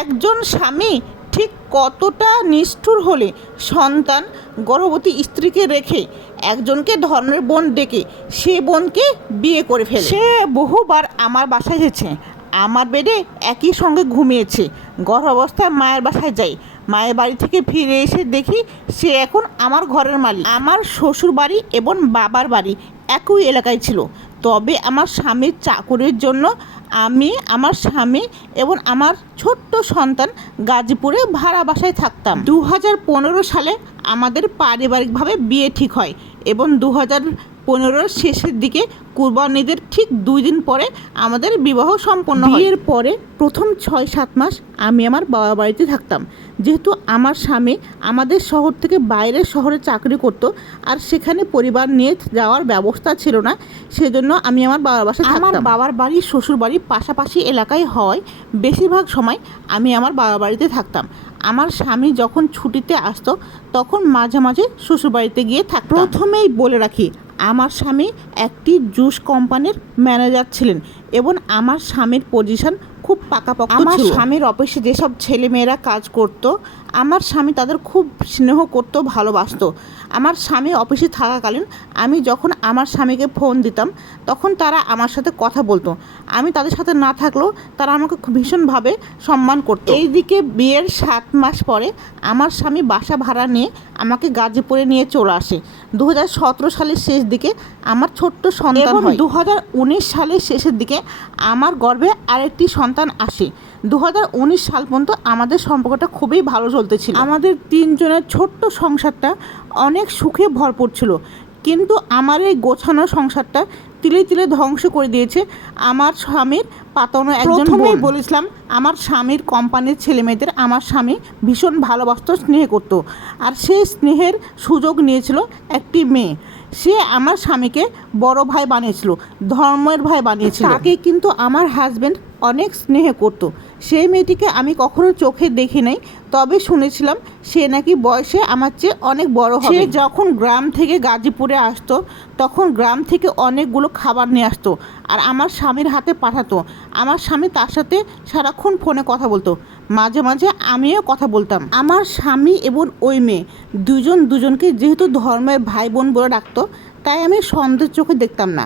একজন স্বামী ঠিক কতটা নিষ্ঠুর হলে সন্তান গর্ভবতী স্ত্রীকে রেখে একজনকে ধর্মের বোন ডেকে সে বোনকে বিয়ে করে ফেলে। সে বহুবার আমার বাসায় এসেছে আমার বেডে একই সঙ্গে ঘুমিয়েছে। গর্ভাবস্থায় মায়ের বাসায় যাই। মায়ের বাড়ি থেকে ফিরে এসে দেখি সে এখন আমার ঘরের মালিক। আমার শ্বশুর বাড়ি এবং বাবার বাড়ি একই এলাকায় ছিল। তবে আমার স্বামীর চাকরির জন্য আমি, আমার স্বামী এবং আমার ছোট্ট সন্তান গাজীপুরে ভাড়া বাসায় থাকতাম। দু হাজার পনেরো সালে আমাদের পারিবারিকভাবে বিয়ে ঠিক হয় এবং দু হাজার পনেরোর শেষের দিকে কুরবানিদের ঠিক দুই দিন পরে আমাদের বিবাহ সম্পন্ন হয়। বিয়ের পরে প্রথম ছয় সাত মাস আমি আমার বাবা বাড়িতে থাকতাম। যেহেতু আমার স্বামী আমাদের শহর থেকে বাইরের শহরে চাকরি করত আর সেখানে পরিবার নিয়ে যাওয়ার ব্যবস্থা ছিল না সেজন্য আমি আমার বাবার বাসায় আমার বাবার বাড়ি শ্বশুর বাড়ি পাশাপাশি এলাকায় হয় বেশিরভাগ সময় আমি আমার বাবা বাড়িতে থাকতাম। আমার স্বামী যখন ছুটিতে আসতো তখন মাঝে মাঝে শ্বশুরবাড়িতে গিয়ে থাক প্রথমেই বলে রাখি আমার স্বামী একটি জুস কোম্পানির ম্যানেজার ছিলেন এবং আমার স্বামীর পজিশন খুব পাকাপোক্ত আমার স্বামীর অফিসে যেসব ছেলেমেয়েরা কাজ করত আমার স্বামী তাদের খুব স্নেহ করতো ভালোবাসত। আমার স্বামী অফিসে থাকাকালীন আমি যখন আমার স্বামীকে ফোন দিতাম তখন তারা আমার সাথে কথা বলতো। আমি তাদের সাথে না থাকলেও তারা আমাকে খুব ভীষণভাবে সম্মান করতো। এইদিকে বিয়ের সাত মাস পরে আমার স্বামী বাসা ভাড়া নিয়ে আমাকে গাজীপুরে নিয়ে চলে আসে। দু হাজার সতেরো সালের শেষ দিকে আমার ছোট্ট সন্তান দু হাজার উনিশ সালের শেষের দিকে আমার গর্ভে আরেকটি সন্তান আসে। দু হাজার উনিশ সাল পর্যন্ত আমাদের সম্পর্কটা খুবই ভালো চলতেছিল আমাদের তিনজনের ছোট্ট সংসারটা অনেক সুখে ভরপুর ছিল। কিন্তু আমার এই গোছানো সংসারটা তিলে তিলে ধ্বংস করে দিয়েছে। আমার স্বামীর পাতানো একজন প্রথমেই বলেছিলাম আমার স্বামীর কোম্পানির ছেলে মেয়েদের আমার স্বামী ভীষণ ভালোবাসত স্নেহ করত। আর সেই স্নেহের সুযোগ নিয়েছিল একটি মেয়ে। সে আমার স্বামীকে বড় ভাই বানিয়েছিল ধর্মের ভাই বানিয়েছিল। তাকে কিন্তু আমার হাজব্যান্ড অনেক স্নেহ করত। সেই মেয়েটিকে আমি কখনো চোখে দেখি নাই তবে শুনেছিলাম সে নাকি বয়সে আমার চেয়ে অনেক বড় হবে। যখন গ্রাম থেকে গাজীপুরে আসতো তখন গ্রাম থেকে অনেকগুলো খাবার নিয়ে আসতো আর আমার স্বামীর হাতে পাঠাতো। আমার স্বামী তার সাথে সারাক্ষণ ফোনে কথা বলতো। মাঝে মাঝে আমিও কথা বলতাম। আমার স্বামী এবং ওই মেয়ে দুজন দুজনকে যেহেতু ধর্মের ভাই বোন বলে ডাকতো তাই আমি সন্দেহ চোখে দেখতাম না।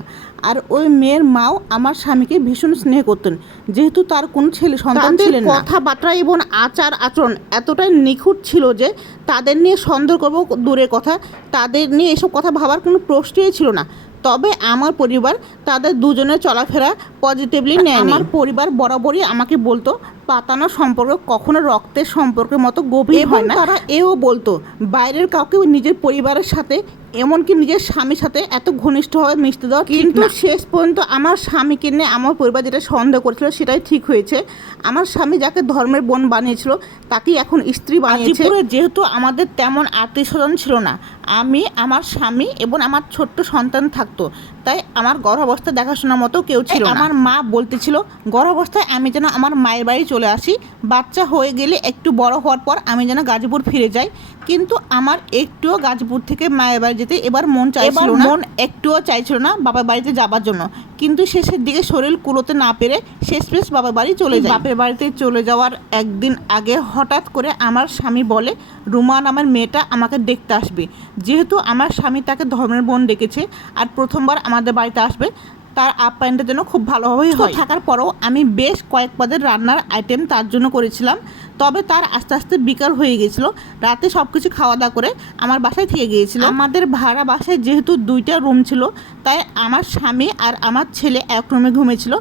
আর ওই মেয়ের মাও আমার স্বামীকে ভীষণ স্নেহ করতেন যেহেতু তার কোনো ছেলে সন্তান ছিলেন না। কথাবার্তা এবং আচার আচরণ এতটাই নিখুঁত ছিল যে তাদের নিয়ে সন্দেহ করব দূরের কথা তাদের নিয়ে এসব কথা ভাবার কোনো প্রশ্নই ছিল না। তবে আমার পরিবার তাদের দুজনের চলাফেরা পজিটিভলি নেয় আমার পরিবার বরাবরই আমাকে বলতো পাতানো সম্পর্ক কখনো রক্তের সম্পর্কের মতো গভীর হয় না। তারা এও বলতো বাইরের কাউকে নিজের পরিবারের সাথে এমনকি নিজের স্বামীর সাথে এত ঘনিষ্ঠভাবে মিশতে দেওয়া কিন্তু শেষ পর্যন্ত আমার স্বামীকে নিয়ে আমার পরিবার যেটা সন্দেহ করেছিল সেটাই ঠিক হয়েছে। আমার স্বামী যাকে ধর্মের বোন বানিয়েছিল তাকেই এখন স্ত্রী বানিয়েছে। যেহেতু আমাদের তেমন আত্মীয় স্বজন ছিল না আমি আমার স্বামী এবং আমার ছোট্ট সন্তান থাকতো তাই আমার গর্ভাবস্থা দেখাশোনার মতো কেউ ছিল আমার মা বলতেছিল গর্ভাবস্থায় আমি যেন আমার মায়ের বাড়ি চলে আসি বাচ্চা হয়ে গেলে একটু বড় হওয়ার পর আমি যেন গাজীপুর ফিরে যাই। কিন্তু আমার একটুও গাজীপুর থেকে মায়ের বাড়ি যেতে এবার মন চাইছিল না। মন একটুও চাইছিল না বাবার বাড়িতে যাবার জন্য। কিন্তু শেষের দিকে শরীর কুলোতে না পেরে শেষ শেষ বাবার বাড়ি চলে যায়। বাপের বাড়িতে চলে যাওয়ার একদিন আগে হঠাৎ করে আমার স্বামী বলে রুমা নামের মেয়েটা আমাকে দেখতে আসবে। যেহেতু আমার স্বামী তাকে ধর্মের বোন ডেকেছে আর প্রথমবার আমাদের বাড়িতে আসবে তার আপ্যায়নটা যেন খুব ভালোভাবেই হয়। থাকার পরেও আমি বেশ কয়েক পদের রান্নার আইটেম তার জন্য করেছিলাম। তবে তার আস্তে আস্তে বিকাল হয়ে গিয়েছিল। রাতে সব কিছু খাওয়া দাওয়া করে আমার বাসায় থেকে গিয়েছিল। আমাদের ভাড়া বাসায় যেহেতু দুইটা রুম ছিল তাই আমার স্বামী আর আমার ছেলে এক রুমে ঘুমিয়েছিল।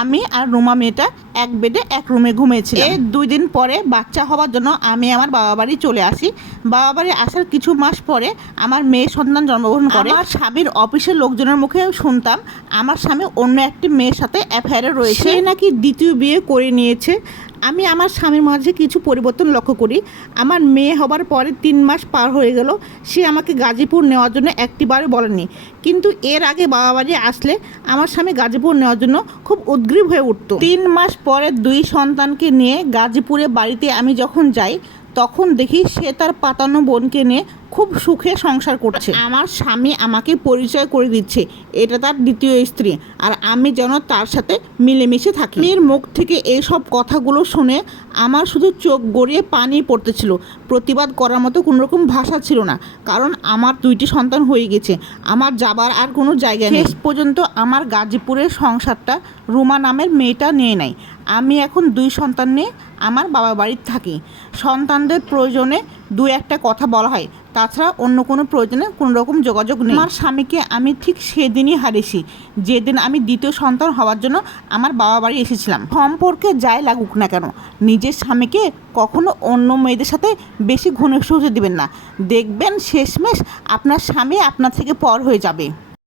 আমি আর রুমা মেয়েটা এক বেডে এক রুমে ঘুমিয়েছিল এই দুই দিন পরে বাচ্চা হওয়ার জন্য আমি আমার বাবা বাড়ি চলে আসি। বাবা বাড়ি আসার কিছু মাস পরে আমার মেয়ে সন্তান জন্মগ্রহণ করে। আমার স্বামীর অফিসের লোকজনের মুখে শুনতাম আমার স্বামী অন্য একটি মেয়ের সাথে অ্যাফেয়ারে রয়েছে। সে নাকি দ্বিতীয় বিয়ে করে নিয়েছে। আমি আমার স্বামীর মাঝে কিছু পরিবর্তন লক্ষ্য করি। আমার মেয়ে হবার পরে তিন মাস পার হয়ে গেল। সে আমাকে গাজীপুর নেওয়ার জন্য একটিবারও বলেনি। কিন্তু এর আগে বাবা বাড়ি আসলে আমার স্বামী গাজীপুর নেওয়ার জন্য খুব উদ্গ্রীব হয়ে উঠতো। তিন মাস পরে দুই সন্তানকে নিয়ে গাজীপুরে বাড়িতে আমি যখন যাই, তখন দেখি সে তার পাতানো বোনকে নিয়ে খুব সুখে সংসার করছে। আমার স্বামী আমাকে পরিচয় করে দিচ্ছে এটা তার দ্বিতীয় স্ত্রী আর আমি যেন তার সাথে মিলেমিশে থাকি। মেয়ের মুখ থেকে এইসব কথাগুলো শুনে আমার শুধু চোখ গড়িয়ে পানি পড়তেছিল। প্রতিবাদ করার মতো কোনো রকম ভাষা ছিল না কারণ আমার দুইটি সন্তান হয়ে গেছে আমার যাবার আর কোনো জায়গা নেই। শেষ পর্যন্ত আমার গাজীপুরের সংসারটা রুমা নামের মেয়েটা নিয়ে নেয়। আমি এখন দুই সন্তান নিয়ে আমার বাবা বাড়ির থাকি। সন্তানদের প্রয়োজনে দু একটা কথা বলা হয় তাছাড়া অন্য কোনো প্রয়োজনে কোনো রকম যোগাযোগ নেই। আমার স্বামীকে আমি ঠিক সেদিনই হারিয়েছি। যেদিন আমি দ্বিতীয় সন্তান হওয়ার জন্য আমার বাবা বাড়ি এসেছিলাম। সম্পর্কে যাই লাগুক না কেন, নিজের স্বামীকে কখনো অন্য মেয়েদের সাথে বেশি ঘনিষ্ঠ হতে দেবেন না। দেখবেন শেষমেশ আপনার স্বামী আপনার থেকে পর হয়ে যাবে।